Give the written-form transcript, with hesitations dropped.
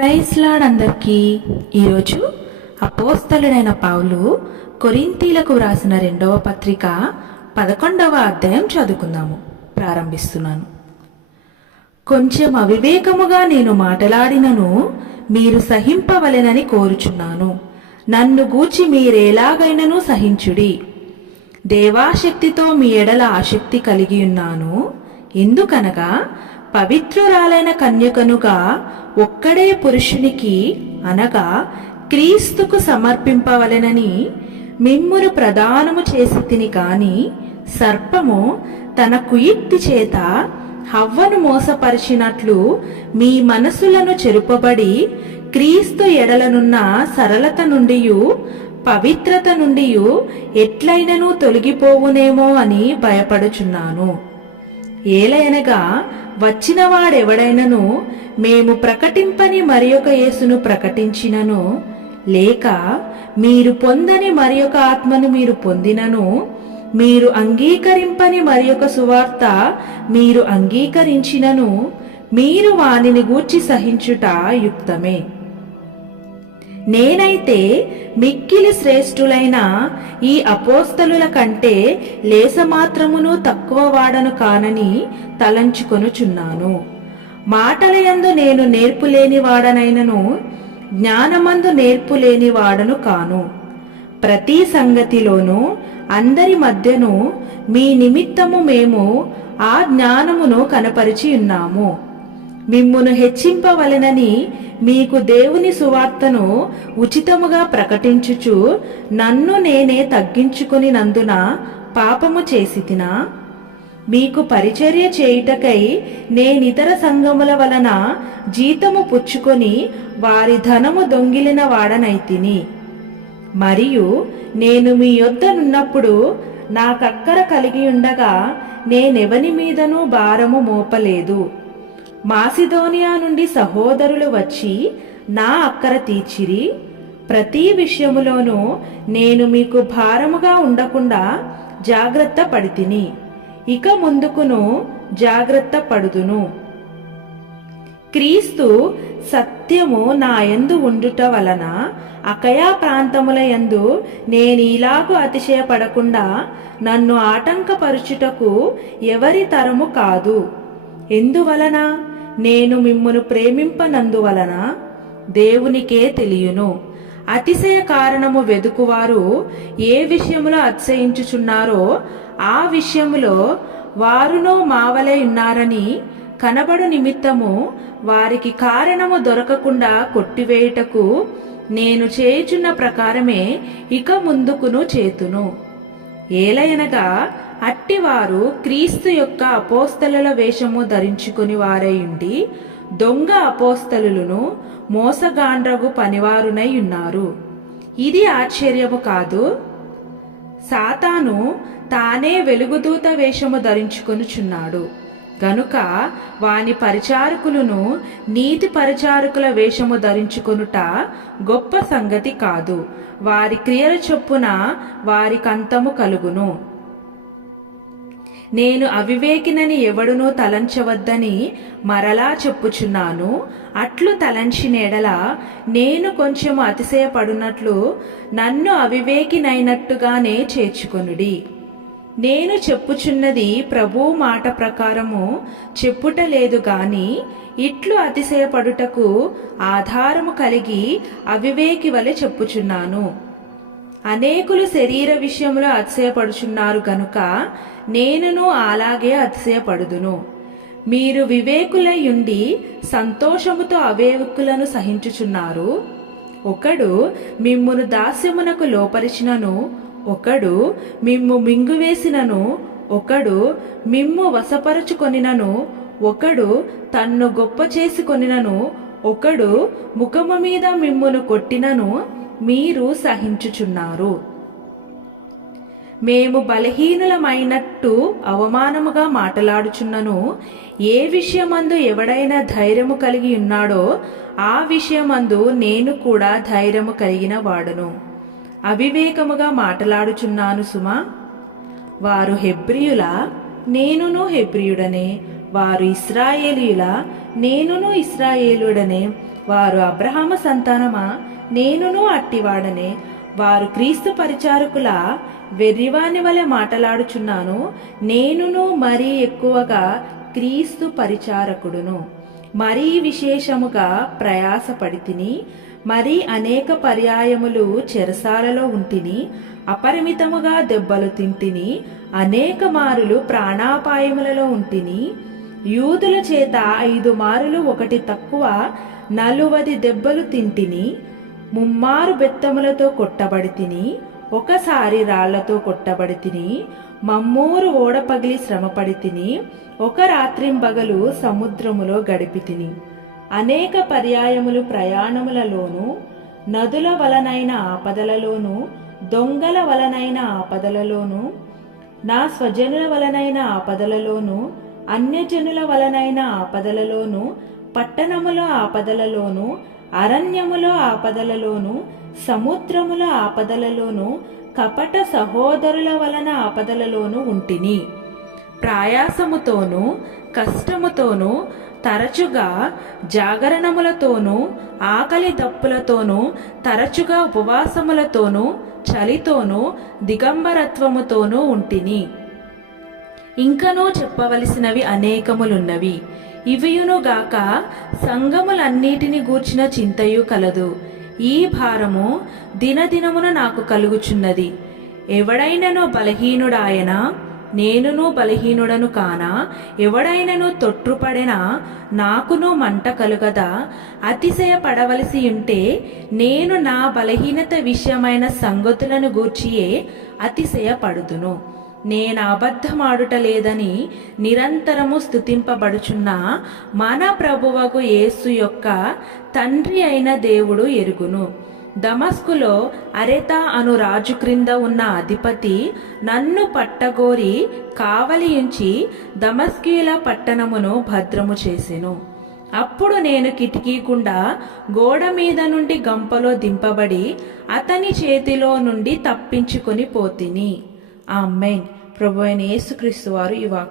Praise lord అందరికీ. ఈరోజు అపోస్తలుడైన పౌలు కొరింథీలకు వ్రాసిన 2వ పత్రిక 11వ అధ్యాయం చదువుకుందాము. ప్రారంభిస్తున్నాను. కొంచెం అవివేకముగా నేను మాటలాడినను మీరు సహింపవలెనని కోరుచున్నాను. నన్ను గూర్చి మీరెలాగైనను సహించుడి. దేవాశక్తితో మీ ఎడల ఆసక్తి కలిగి ఉన్నాను. ఎందుకనగా పవిత్రురాలైన కన్యకనుగా ఒక్కడే పురుషునికి అనగా క్రీస్తుకు సమర్పింపవలెనని మిమ్మును ప్రదానము చేసి తిని కాని సర్పము తన కుయుక్తి చేత హవ్వను మోసపరిచినట్లు మీ మనసులను చెరుపబడి క్రీస్తు ఎడలనున్న సరళత నుండియు పవిత్రత నుండియు ఎట్లైనను తొలగిపోవునేమో అని భయపడుచున్నాను. ఏలయనగా వచ్చినవాడెవడైనను మేము ప్రకటింపని మరియొక యేసును ప్రకటించినను, లేక మీరు పొందని మరియొక ఆత్మను మీరు పొందినను, మీరు అంగీకరింపని మరియొక సువార్త మీరు అంగీకరించినను, మీరు వానిని గూర్చి సహించుట యుక్తమే. నేనైతే మిక్కిలి శ్రేష్ఠులైన ఈ అపోస్తలుల కంటే లేసమాత్రమును తక్కువ వాడను కానని తలంచుకొనుచున్నాను. మాటలయందు నేను నేర్పులేని వాడనైనను జ్ఞానమందు నేర్పులేని వాడను కాను. ప్రతి సంగతిలోనూ అందరి మధ్యను మీ నిమిత్తము మేము ఆ జ్ఞానమును కనపరిచి ఉన్నాము. మిమ్మును హెచ్చింపవలెనని మీకు దేవుని సువార్తను ఉచితముగా ప్రకటించుచు నన్ను నేనే తగ్గించుకుని నందున పాపము చేసితినా? మీకు పరిచర్య చేయుటకై నేనితర సంఘముల వలన జీతము పుచ్చుకొని వారి ధనము దొంగిలిన వాడనైతిని. మరియు నేను మీ యొద్దనున్నప్పుడు నాకక్కర కలిగి ఉండగా నేనెవని మీదనూ భారము మోపలేదు. మాసిదోనియా నుండి సహోదరులు వచ్చి నా అక్కర తీర్చిరి. ప్రతి విషయములోనూ నేను మీకు భారముగా ఉండకుండా జాగ్రత్త పడితిని. ఇక ముందుకును జాగ్రత్త పడుదును. క్రీస్తు సత్యము నా యందు ఉండుట వలన అకయా ప్రాంతముల యందు నేనీలాగు అతిశయపడకుండా నన్ను ఆటంకపరుచుటకు ఎవరి తరము కాదు. ఎందువలన? నేను మిమ్మును ప్రేమింపనందువలన దేవునికే తెలియను. అతిశయ కారణము వెదుకువారు ఏ విషయములో అతిశయించుచున్నారో ఆ విషయములో వారునో మావలే ఉన్నారని కనబడు నిమిత్తము వారికి కారణము దొరకకుండా కొట్టివేయుటకు నేను చేయుచున్న ప్రకారమే ఇక ముందుకును చేతును. ఏలయనగా అట్టివారు క్రీస్తు యొక్క అపోస్తలుల వేషము ధరించుకుని వారైయుండి దొంగ అపోస్తలులను మోసగాండ్రగు పనివారునై ఉన్నారు. ఇది ఆశ్చర్యము కాదు. సాతాను తానే వెలుగుదూత వేషము ధరించుకొనుచున్నాడు గనుక వాని పరిచారకులను నీతి పరిచారకుల వేషము ధరించుకొనుట గొప్ప సంగతి కాదు. వారి క్రియల చొప్పున వారికంతము కలుగును. నేను అవివేకినని ఎవడునూ తలంచవద్దని మరలా చెప్పుచున్నాను. అట్లు తలంచినేడల నేను కొంచెము అతిశయపడునట్లు నన్ను అవివేకినైనట్టుగానే చేర్చుకొనుడి. నేను చెప్పుచున్నది ప్రభు మాట ప్రకారము చెప్పుట లేదు గాని ఇట్లు అతిశయపడుటకు ఆధారము కలిగి అవివేకి వలె చెప్పుచున్నాను. అనేకులు శరీర విషయంలో అతిశయపడుచున్నారు గనుక నేనును అలాగే అతిశయపడుదును. మీరు వివేకులయుండి సంతోషముతో అవివేకులను సహించుచున్నారు. ఒకడు మిమ్మును దాస్యమునకు లోపరిచినను, ఒకడు మిమ్ము మింగువేసినను, ఒకడు మిమ్ము వశపరచుకొనినను, ఒకడు తన్ను గొప్ప చేసుకొనినను, ఒకడు ముఖము మీద మిమ్మును కొట్టినను మీరు సహించుచున్నారు. మేము బలహీనులమైనట్టు అవమానముగా మాటలాడుచున్నను. ఏ విషయమందు ఎవడైనా ధైర్యము కలిగి ఉన్నాడో ఆ విషయమందు నేను కూడా ధైర్యము కలిగిన వాడును. అవివేకముగా మాటలాడుచున్నాను సుమా. వారు హెబ్రియుల, నేనును హెబ్రియుడనే. వారు ఇశ్రాయేలీయుల, నేనును ఇశ్రాయేలుడనే. వారు అబ్రహాము సంతానమా? నేనును అట్టివాడనే. వారు క్రీస్తు పరిచారకుల వెర్రివాని వలె మాటలాడుచున్నాను. నేనును మరీ ఎక్కువగా క్రీస్తు పరిచారకుడును. మరీ విశేషముగా ప్రయాసపడితిని. మరీ అనేక పర్యాయములు చెరసాలలో ఉంటిని. అపరిమితముగా దెబ్బలు తింటిని. అనేక మారులు ప్రాణాపాయములలో ఉంటిని. యూదుల చేత 5 మారులు ఒకటి తక్కువ 40 దెబ్బలు తింటిని. 3 మారు బెత్తములతో కొట్టబడి తిని. ఒకసారి రాళ్లతో కొట్టబడి తిని. మమ్మూరు ఓడ పగిలి శ్రమపడి తిని. ఒక రాత్రింబగలు సముద్రములో గడిపి తిని. అనేక పర్యాయములు ప్రయాణములలోను, నదుల వలనైన ఆపదలలోను, దొంగల వలనైన ఆపదలలోను, నా స్వజనుల వలనైన ఆపదలలోను, అన్యజనుల వలనైన ఆపదలలోను, పట్టణముల ఆపదలలోను, అరణ్యములో ఆపదలలోను, సముద్రముల ఆపదలలోను, కపట సహోదరుల వలన ఆపదలలోను ఉంటిని. ప్రయాసముతోనూ కష్టముతోనూ తరచుగా జాగరణములతోనూ ఆకలి దప్పులతోనూ తరచుగా ఉపవాసములతోనూ చలితోనూ దిగంబరత్వముతోనూ ఉంటిని. ఇంకనూ చెప్పవలసినవి అనేకములున్నవి. ఇవియునుగాక సంఘములన్నిటిని గూర్చిన చింతయు కలదు. ఈ భారము దినదినమున నాకు కలుగుచున్నది. ఎవడైనను బలహీనుడాయనా? నేనును బలహీనుడను కానా? ఎవడైనను తొట్రుపడెనా? నాకును మంట కలుగదా? అతిశయపడవలసి ఉంటే నేను నా బలహీనత విషయమైన సంగతులను గూర్చియే అతిశయపడుదును. నేను అబద్ధమాడుట లేదని నిరంతరము స్తుతింపబడుచున్న మన ప్రభువగు యేసు యొక్క తండ్రి అయిన దేవుడు ఎరుగును. దమస్కులో అరెతా అను రాజు క్రింద ఉన్న అధిపతి నన్ను పట్టగోరి కావలియుంచి దమస్కీయుల పట్టణమును భద్రము చేసెను. అప్పుడు నేను కిటికీ గుండా గోడ మీద నుండి గంపలో దింపబడి అతని చేతిలో నుండి తప్పించుకొని పోతిని. ఆమేన్. ప్రభువైన యేసుక్రీస్తు వారు ఈ వాక్యం